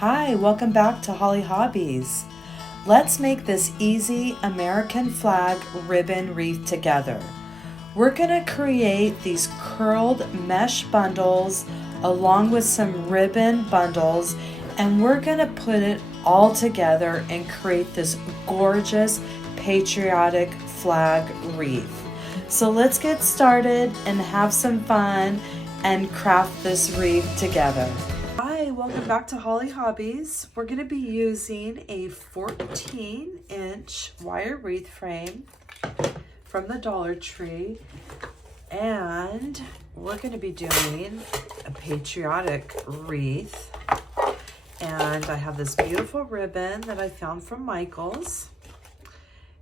Hi, welcome back to Holly Hobbies. Let's make this easy American flag ribbon wreath together. We're going to create these curled mesh bundles along with some ribbon bundles, and we're going to put it all together and create this gorgeous patriotic flag wreath. So let's get started and have some fun and craft this wreath together. Hi, welcome back to Holly Hobbies. We're going to be using a 14-inch wire wreath frame from the Dollar Tree, and we're going to be doing a patriotic wreath. And I have this beautiful ribbon that I found from Michael's,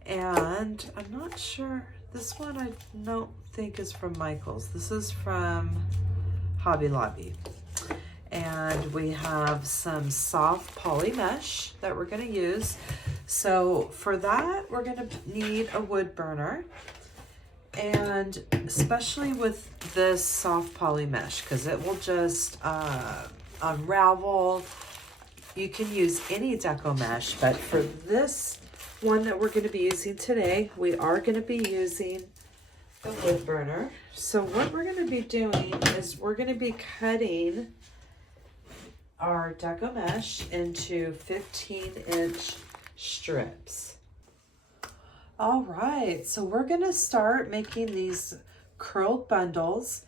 and I'm not sure, this one I don't think is from Michael's. This is from Hobby Lobby. And we have some soft poly mesh that we're going to use. So for that, we're going to need a wood burner, and especially with this soft poly mesh, because it will just unravel. You can use any deco mesh, but for this one that we're going to be using today, we are going to be using the wood burner. So what we're going to be doing is we're going to be cutting our deco mesh into 15-inch strips. All right, so we're going to start making these curled bundles,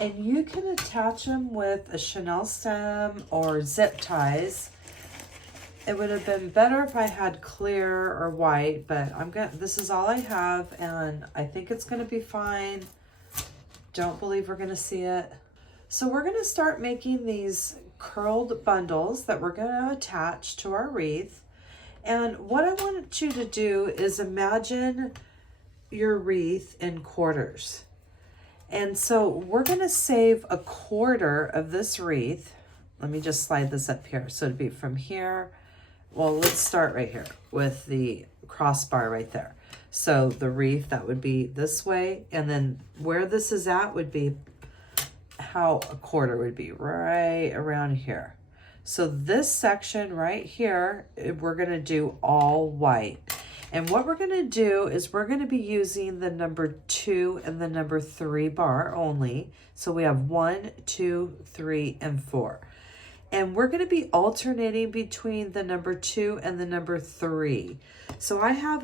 and you can attach them with a Chanel stem or zip ties. It would have been better if I had clear or white, but this is all I have, and I think it's going to be fine. Don't believe we're going to see it. So we're going to start making these curled bundles that we're going to attach to our wreath. And what I want you to do is imagine your wreath in quarters. And so we're going to save a quarter of this wreath. Let me just slide this up here. So it'd be from here. Well, let's start right here with the crossbar right there. So the wreath, that would be this way. And then where this is at would be how a quarter would be, right around here. So this section right here, we're going to do all white. And what we're going to do is we're going to be using the number 2 and the number 3 bar only. So we have 1, 2, 3, and 4. And we're going to be alternating between the number 2 and the number 3. So I have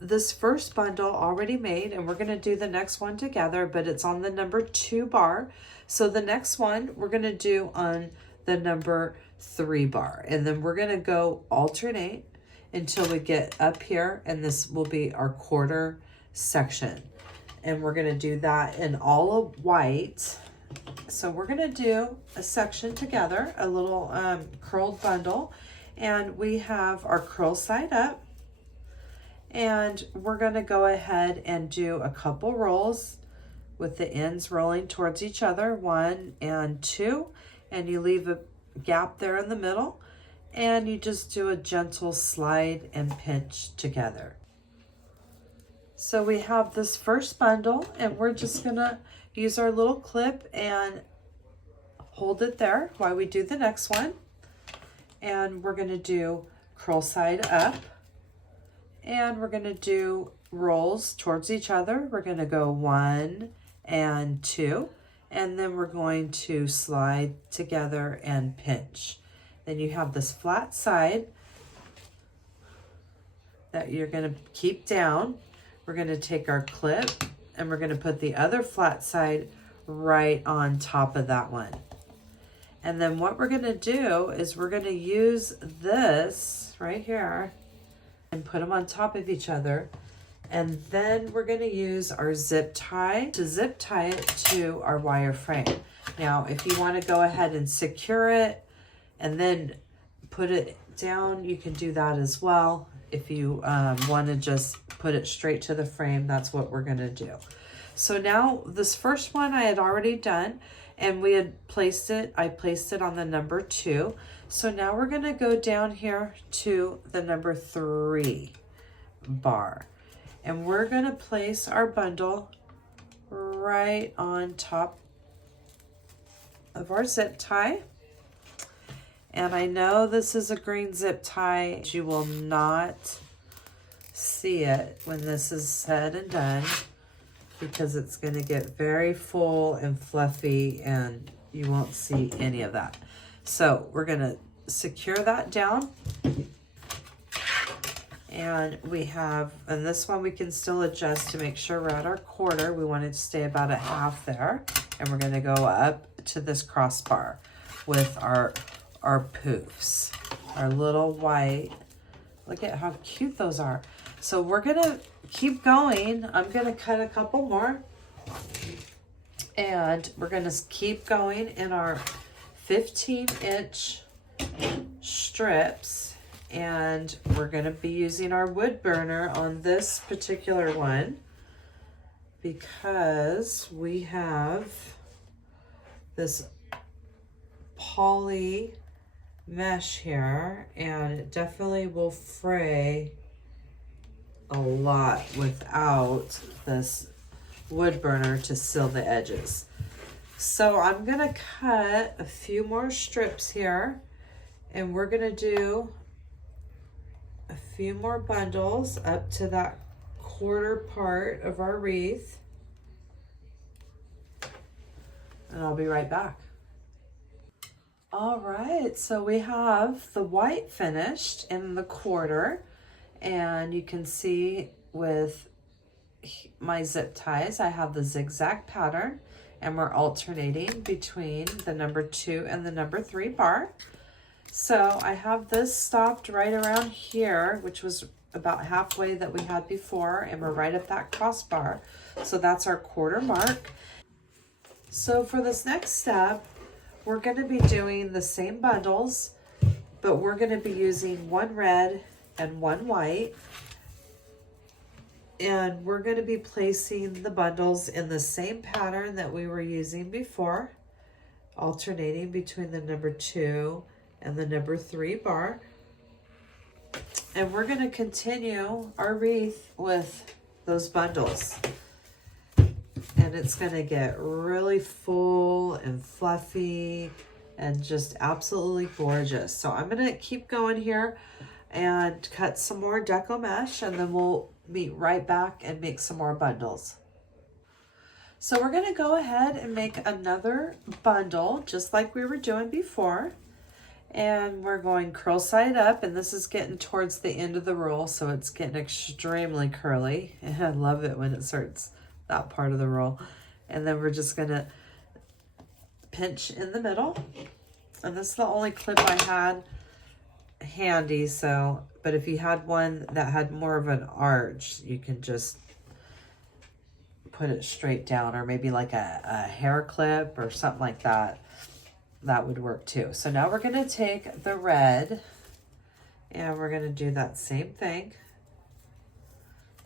this first bundle already made, and we're going to do the next one together, but it's on the number 2 bar. So the next one we're going to do on the number 3 bar, and then we're going to go alternate until we get up here, and this will be our quarter section. And we're going to do that in all of white. So we're going to do a section together, a little curled bundle, and we have our curl side up, and we're going to go ahead and do a couple rolls with the ends rolling towards each other, 1 and 2, and you leave a gap there in the middle, and you just do a gentle slide and pinch together. So we have this first bundle, and we're just gonna use our little clip and hold it there while we do the next one. And we're gonna do curl side up, and we're gonna do rolls towards each other. We're gonna go 1 and 2, and then we're going to slide together and pinch. Then you have this flat side that you're going to keep down. We're going to take our clip, and we're going to put the other flat side right on top of that one. And then what we're going to do is we're going to use this right here and put them on top of each other. And then we're going to use our zip tie to zip tie it to our wire frame. Now, if you want to go ahead and secure it and then put it down, you can do that as well. If you want to just put it straight to the frame, that's what we're going to do. So now this first one I had already done, and we had placed it, I placed it on the number 2. So now we're going to go down here to the number 3 bar. And we're going to place our bundle right on top of our zip tie. And I know this is a green zip tie. You will not see it when this is said and done because it's going to get very full and fluffy and you won't see any of that. So we're going to secure that down. And we have, and this one we can still adjust to make sure we're at our quarter. We want it to stay about a half there. And we're going to go up to this crossbar with our poofs, our little white. Look at how cute those are. So we're going to keep going. I'm going to cut a couple more. And we're going to keep going in our 15-inch strips. And we're going to be using our wood burner on this particular one because we have this poly mesh here, and it definitely will fray a lot without this wood burner to seal the edges. So I'm going to cut a few more strips here, and we're going to do a few more bundles up to that quarter part of our wreath. And I'll be right back. All right, so we have the white finished in the quarter, and you can see with my zip ties, I have the zigzag pattern, and we're alternating between the number 2 and the number 3 bar. So I have this stopped right around here, which was about halfway that we had before, and we're right at that crossbar. So that's our quarter mark. So for this next step, we're going to be doing the same bundles, but we're going to be using one red and one white. And we're going to be placing the bundles in the same pattern that we were using before, alternating between the number 2 and the number 3 bar. And we're going to continue our wreath with those bundles. And it's going to get really full and fluffy and just absolutely gorgeous. So I'm going to keep going here and cut some more deco mesh, and then we'll meet right back and make some more bundles. So we're going to go ahead and make another bundle just like we were doing before. And we're going curl side up, and this is getting towards the end of the roll, so it's getting extremely curly. And I love it when it starts that part of the roll. And then we're just gonna pinch in the middle. And this is the only clip I had handy, so, but if you had one that had more of an arch, you can just put it straight down, or maybe like a hair clip or something like that. That would work too. So now we're going to take the red and we're going to do that same thing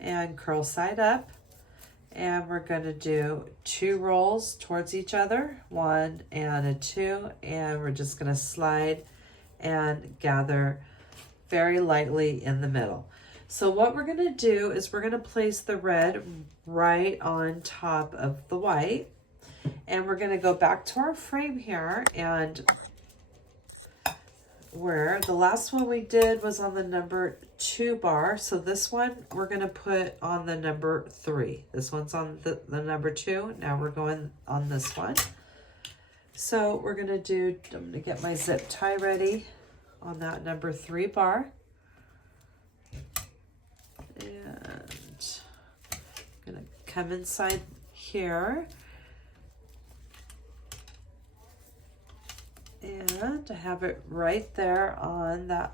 and curl side up, and we're going to do 2 rolls towards each other, 1 and a 2, and we're just going to slide and gather very lightly in the middle. So what we're going to do is we're going to place the red right on top of the white. And we're going to go back to our frame here, and where the last one we did was on the number 2 bar. So this one we're going to put on the number 3. This one's on the number 2. Now we're going on this one. So we're going to do, I'm going to get my zip tie ready on that number 3 bar. And I'm going to come inside here. And I have it right there on that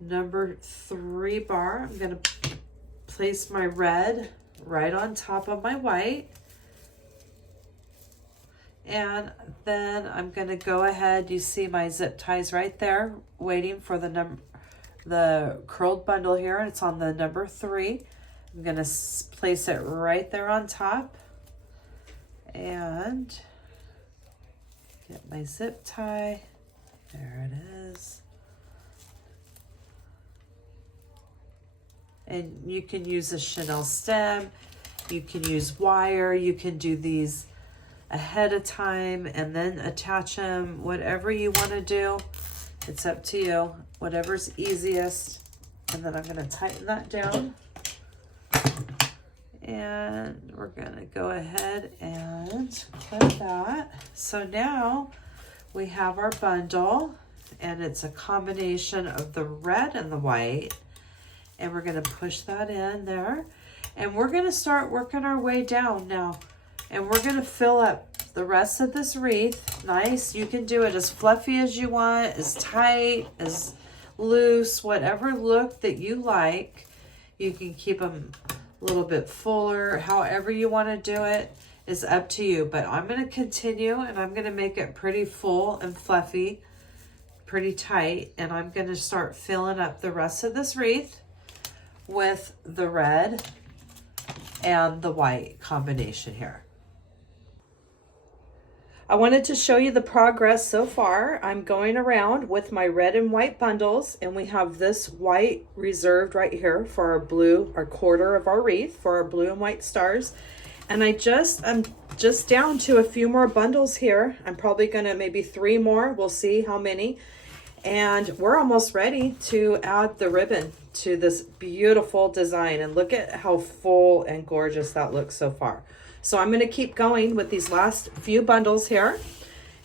number 3 bar. I'm going to place my red right on top of my white. And then I'm going to go ahead. You see my zip ties right there waiting for the curled bundle here. It's on the number 3. I'm going to place it right there on top. And get my zip tie. There it is. And you can use a Chanel stem. You can use wire. You can do these ahead of time and then attach them, whatever you want to do. It's up to you, whatever's easiest. And then I'm going to tighten that down. And we're going to go ahead and clip that. So now we have our bundle, and it's a combination of the red and the white. And we're going to push that in there. And we're going to start working our way down now. And we're going to fill up the rest of this wreath. Nice. You can do it as fluffy as you want, as tight, as loose, whatever look that you like. You can keep them a little bit fuller. However you want to do it is up to you. But I'm going to continue, and I'm going to make it pretty full and fluffy, pretty tight. And I'm going to start filling up the rest of this wreath with the red and the white combination here. I wanted to show you the progress so far. I'm going around with my red and white bundles, and we have this white reserved right here for our blue, our quarter of our wreath for our blue and white stars. And I'm just down to a few more bundles here. I'm probably gonna maybe 3 more. We'll see how many. And we're almost ready to add the ribbon to this beautiful design. And look at how full and gorgeous that looks so far. So I'm going to keep going with these last few bundles here,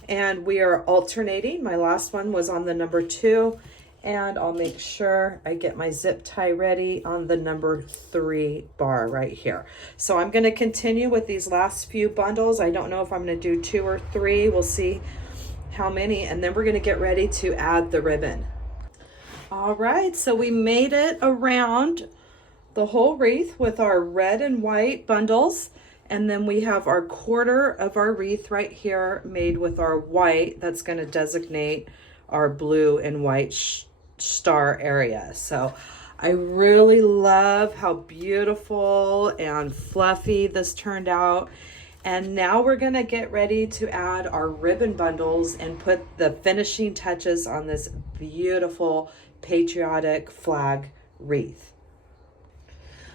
and we are alternating. My last one was on the number 2, and I'll make sure I get my zip tie ready on the number 3 bar right here. So I'm going to continue with these last few bundles. I don't know if I'm going to do 2 or 3. We'll see how many, and then we're going to get ready to add the ribbon. All right, so we made it around the whole wreath with our red and white bundles. And then we have our quarter of our wreath right here made with our white. That's going to designate our blue and white star area. So I really love how beautiful and fluffy this turned out. And now we're going to get ready to add our ribbon bundles and put the finishing touches on this beautiful patriotic flag wreath.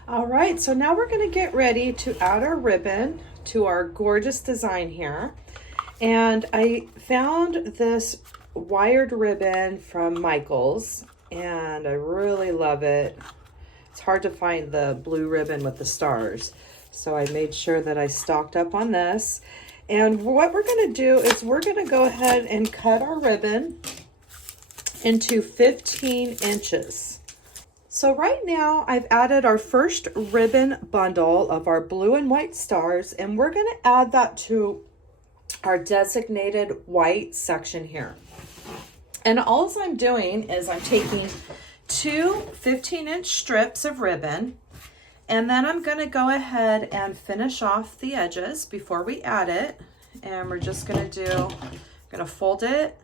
All right, so now we're going to get ready to add our ribbon to our gorgeous design here. And I found this wired ribbon from Michael's, and I really love it. It's hard to find the blue ribbon with the stars, so I made sure that I stocked up on this. And what we're going to do is we're going to go ahead and cut our ribbon into 15 inches. So right now I've added our first ribbon bundle of our blue and white stars, and we're going to add that to our designated white section here. And all I'm doing is I'm taking 2 15-inch strips of ribbon, and then I'm going to go ahead and finish off the edges before we add it. And we're just going to fold it,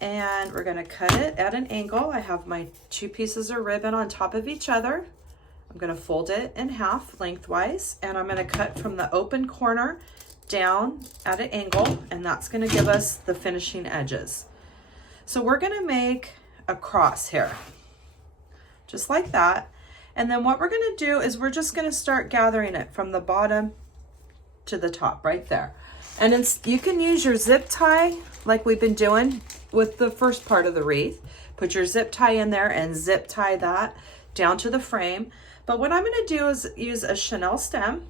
and we're going to cut it at an angle. I have my 2 pieces of ribbon on top of each other. I'm going to fold it in half lengthwise, and I'm going to cut from the open corner down at an angle, and that's going to give us the finishing edges. So we're going to make a cross here, just like that. And then what we're going to do is we're just going to start gathering it from the bottom to the top right there. And you can use your zip tie like we've been doing with the first part of the wreath. Put your zip tie in there and zip tie that down to the frame. But what I'm going to do is use a chenille stem,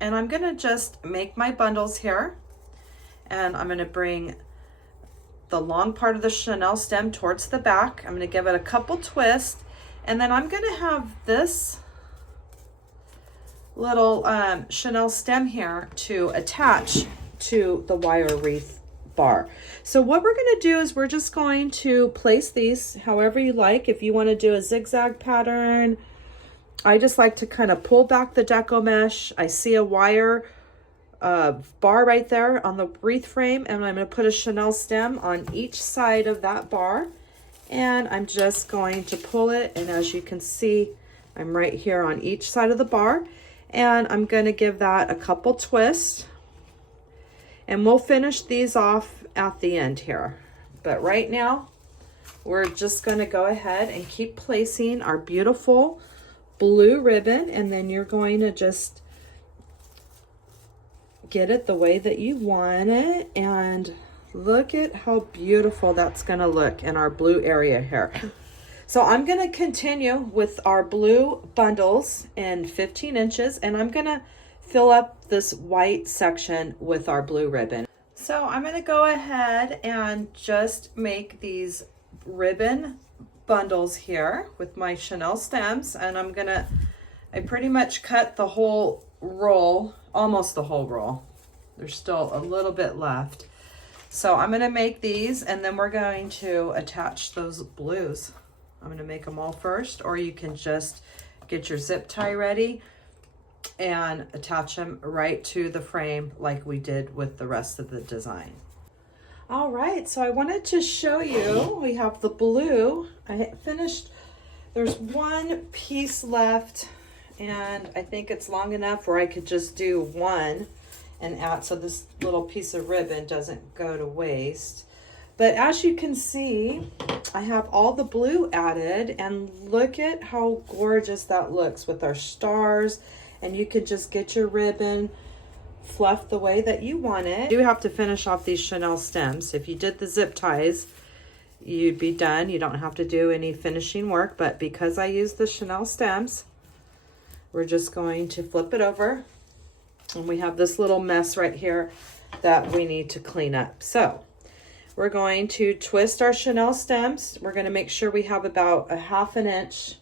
and I'm going to just make my bundles here. And I'm going to bring the long part of the chenille stem towards the back. I'm going to give it a couple twists, and then I'm going to have this little chenille stem here to attach to the wire wreath bar. So what we're going to do is we're just going to place these however you like. If you want to do a zigzag pattern, I just like to kind of pull back the deco mesh. I see a wire bar right there on the wreath frame, and I'm going to put a chenille stem on each side of that bar, and I'm just going to pull it. And as you can see, I'm right here on each side of the bar, and I'm going to give that a couple twists. And we'll finish these off at the end here. But right now, we're just going to go ahead and keep placing our beautiful blue ribbon. And then you're going to just get it the way that you want it. And look at how beautiful that's gonna look in our blue area here. So I'm gonna continue with our blue bundles in 15 inches, and I'm gonna fill up this white section with our blue ribbon. So I'm gonna go ahead and just make these ribbon bundles here with my chenille stems, and I pretty much cut the whole roll, almost the whole roll. There's still a little bit left. So I'm gonna make these, and then we're going to attach those blues. I'm gonna make them all first, or you can just get your zip tie ready and attach them right to the frame like we did with the rest of the design. All right, so I wanted to show you, we have the blue. I finished, there's one piece left, and I think it's long enough where I could just do one and add, so this little piece of ribbon doesn't go to waste. But as you can see, I have all the blue added, and look at how gorgeous that looks with our stars. And you could just get your ribbon fluffed the way that you want it. You do have to finish off these chenille stems. If you did the zip ties, you'd be done. You don't have to do any finishing work, but because I use the chenille stems, we're just going to flip it over. And we have this little mess right here that we need to clean up. So we're going to twist our chenille stems. We're going to make sure we have about 1/2 inch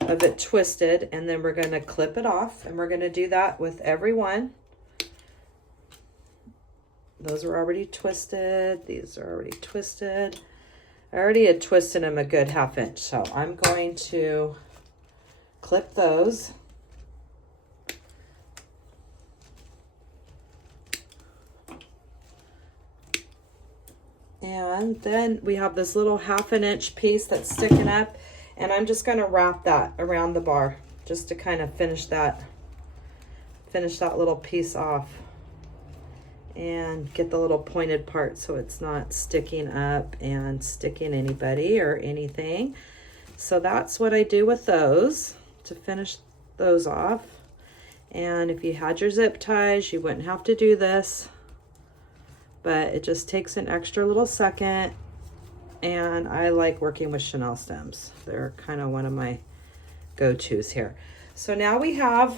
of it twisted, and then we're going to clip it off, and we're going to do that with every one. Those are already twisted. These are already twisted. I already had twisted them a good 1/2 inch, so I'm going to clip those. And then we have this little 1/2 inch piece that's sticking up, and I'm just going to wrap that around the bar just to kind of finish that little piece off and get the little pointed part so it's not sticking up and sticking anybody or anything. So that's what I do with those to finish those off. And if you had your zip ties, you wouldn't have to do this, but it just takes an extra little second. And I like working with chenille stems. They're kind of one of my go-tos here. So now we have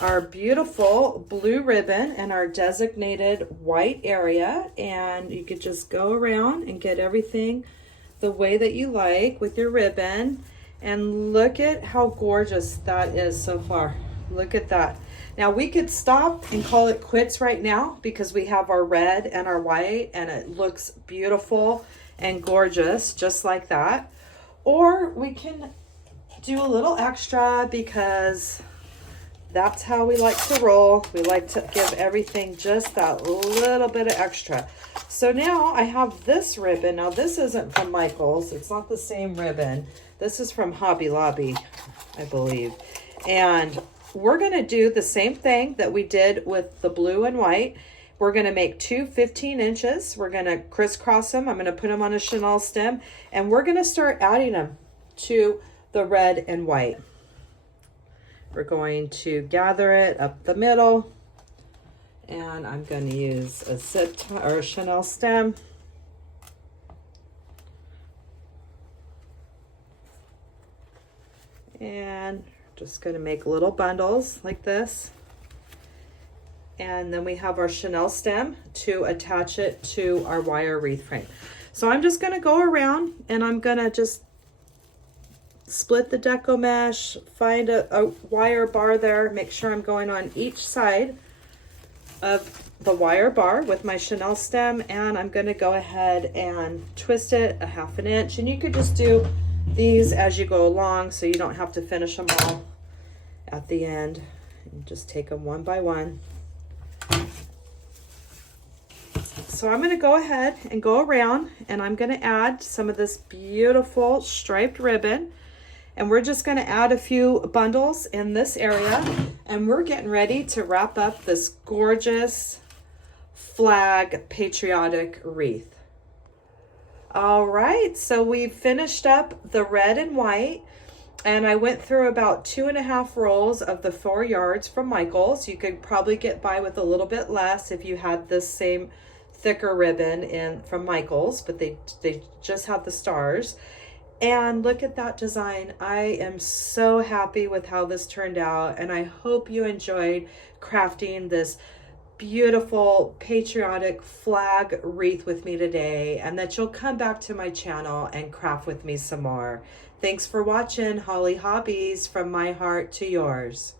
our beautiful blue ribbon and our designated white area, and you could just go around and get everything the way that you like with your ribbon. And look at how gorgeous that is so far. Look at that. Now we could stop and call it quits right now because we have our red and our white, and it looks beautiful and gorgeous just like that. Or we can do a little extra because that's how we like to roll. We like to give everything just that little bit of extra. So now I have this ribbon. Now this isn't from Michael's. It's not the same ribbon. This is from Hobby Lobby, I believe. And we're going to do the same thing that we did with the blue and white. We're going to make two 15 inches. We're going to crisscross them. I'm going to put them on a chenille stem, and we're going to start adding them to the red and white. We're going to gather it up the middle, and I'm going to use a zip tie or a chenille stem. And just going to make little bundles like this. And then we have our chenille stem to attach it to our wire wreath frame. So I'm just going to go around, and I'm going to just split the deco mesh, find a wire bar there, make sure I'm going on each side of the wire bar with my chenille stem, and I'm going to go ahead and twist it 1/2 inch. And you could just do these as you go along so you don't have to finish them all at the end. You just take them one by one. So I'm going to go ahead and go around, and I'm going to add some of this beautiful striped ribbon, and we're just going to add a few bundles in this area, and we're getting ready to wrap up this gorgeous flag patriotic wreath. All right, so we've finished up the red and white, And I went through about 2.5 rolls of the 4 yards from Michaels. You could probably get by with a little bit less if you had this same thicker ribbon in from Michaels, but they just have the stars. And look at that design. I am so happy with how this turned out, and I hope you enjoyed crafting this beautiful patriotic flag wreath with me today, and that you'll come back to my channel and craft with me some more. Thanks for watching Holly Hobbies, from my heart to yours.